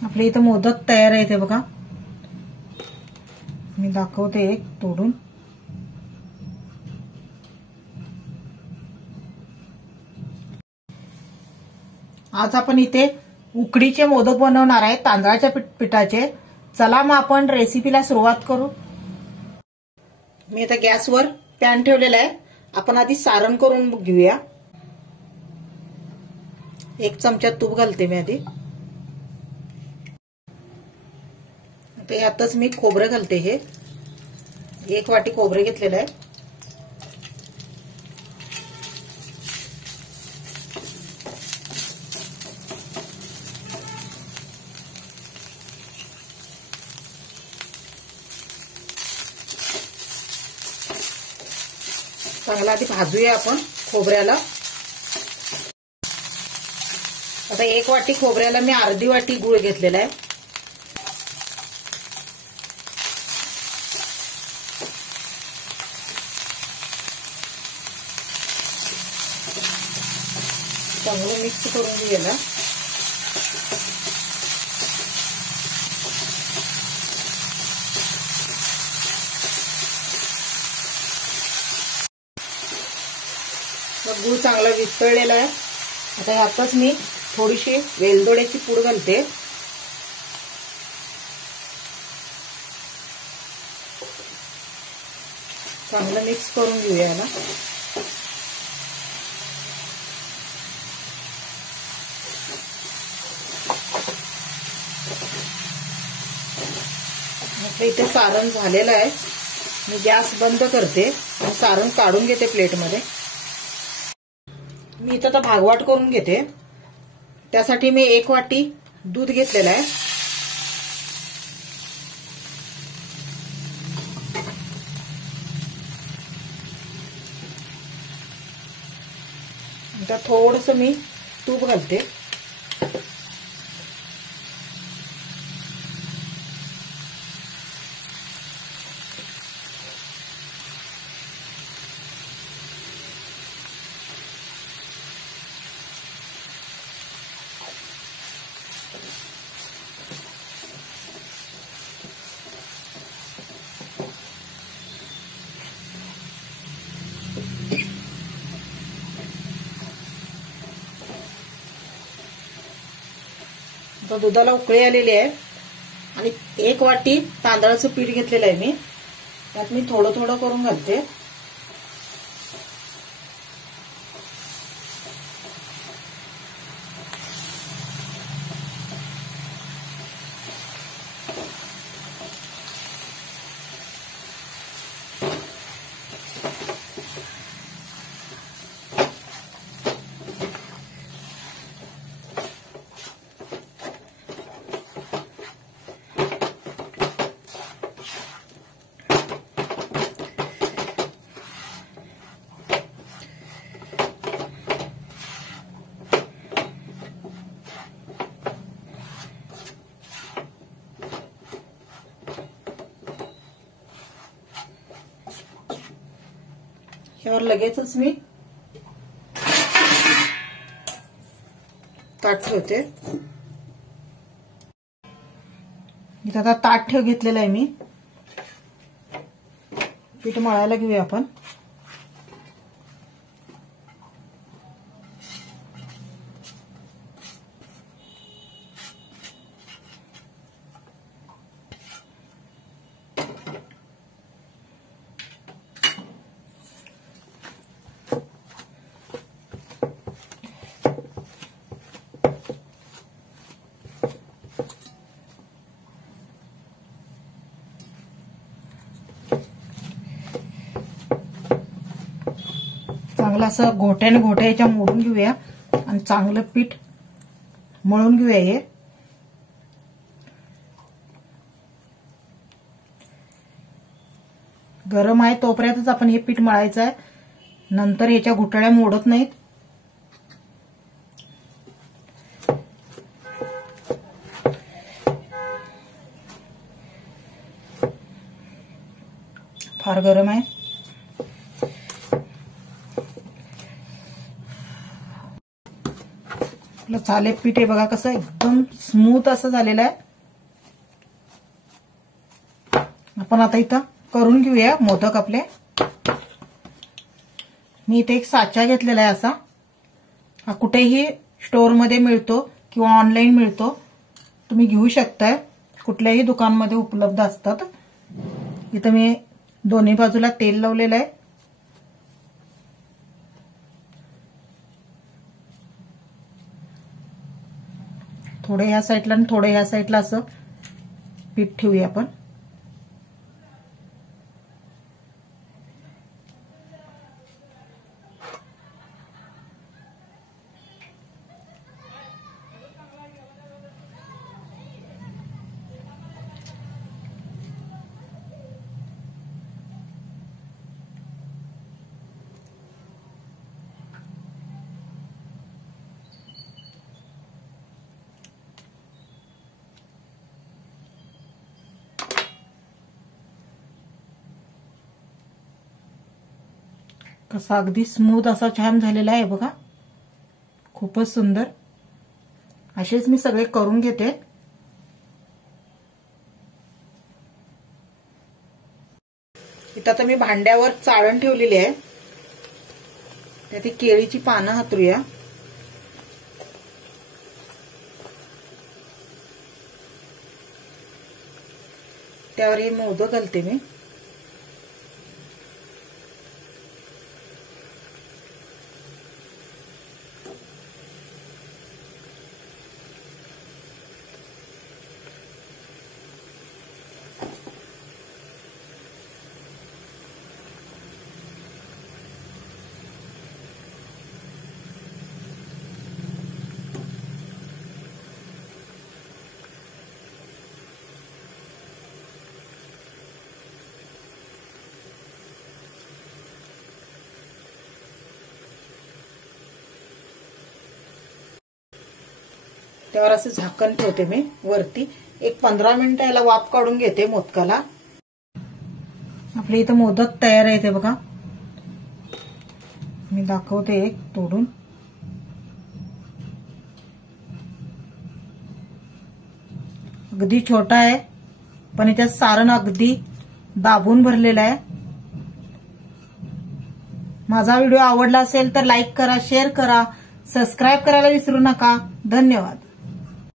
आपले इथं मोदक तयार आहे ते बघा, मी दाखवते एक तोडून। आज आपण इथे उकडीचे मोदक बनवणार आहे तांदळाच्या पिठाचे। चला मग आपण रेसिपीला सुरुवात करू। मी आता गॅसवर पॅन ठेवलेला आहे, आपण आधी सारण करून घेऊया। 1 चमचा तूप घालते मी आधी। आता यातच मी खोबरं घालते, हे 1 वाटी खोबरं घेतलेलं आहे। चांगला आधी भाजूया आपण खोबऱ्याला। आता 1 वाटी खोबऱ्याला मी अर्धी वाटी गूळ घेतलेला आहे। चांगलं मिक्स करून घेऊया। मग गूळ चांगला वितळलेला आहे। आता यातच मी थोडीशी वेलदोड्याची पूड घालते। चांगलं मिक्स करून घेऊया ना। इथे सारण झालेलं आहे, मी गॅस बंद करते आणि सारण काढून घेते प्लेटमध्ये। मी इथं आता भागवाट करून घेते, त्यासाठी मी 1 वाटी दूध घेतलेलं आहे। आता थोडंसं मी तूप घालते। आता दुधाला उकळी आलेली आहे आणि 1 वाटी तांदळाचं पीठ घेतलेलं आहे मी, त्यात मी थोडं थोडं करून घालते। ह्यावर लगेचच मी ताट ठेवते। इथं आता ताट घेतलेलं आहे मी, पीठ मळायला घेऊया आपण। चांगलं असं घोट्याने घोट्याच्या मोडून घेऊया आणि चांगलं पीठ मळून घेऊया। हे गरम आहे तोपर्यंतच आपण हे पीठ मळायचं आहे, नंतर ह्याच्या गुठळ्या मोडत नाहीत। फार गरम आहे। आपलं थालीपीठ आहे बघा कसं एकदम स्मूथ असं झालेलं आहे. आपण आता इथं करून घेऊया मोदक आपले. मी इथे एक साचा घेतलेला आहे असा. हा कुठेही स्टोअरमध्ये मिळतो किंवा ऑनलाईन मिळतो, तुम्ही घेऊ शकताय. कुठल्याही दुकानमध्ये उपलब्ध असतात. इथं मी दोन्ही बाजूला तेल लावलेलं आहे. थोडे ह्या साईडला आणि थोडे ह्या साईडला असं पीठ ठेवूया आपण. कसा अगदी स्मूथ असा छान झालेला आहे बघा, खूपच सुंदर. असेच मी सगळे करून घेते. इथं आता मी भांड्यावर चाळण ठेवलेली आहे. त्यात केळीची पानं हातरूया. त्यावर हे मोदक घालते मी. त्यावर असं झाकण ठेवते मी वरती. एक 15 मिनिटं याला वाफ काढून घेते मोदकाला. आपले इथं मोदक तयार आहे ते बघा. मी दाखवते एक तोडून. अगदी छोटा आहे पण याच्यात सारण अगदी दाबून भरलेलं आहे. माझा व्हिडिओ आवडला असेल तर लाईक करा, शेअर करा, सबस्क्राईब करायला विसरू नका. धन्यवाद.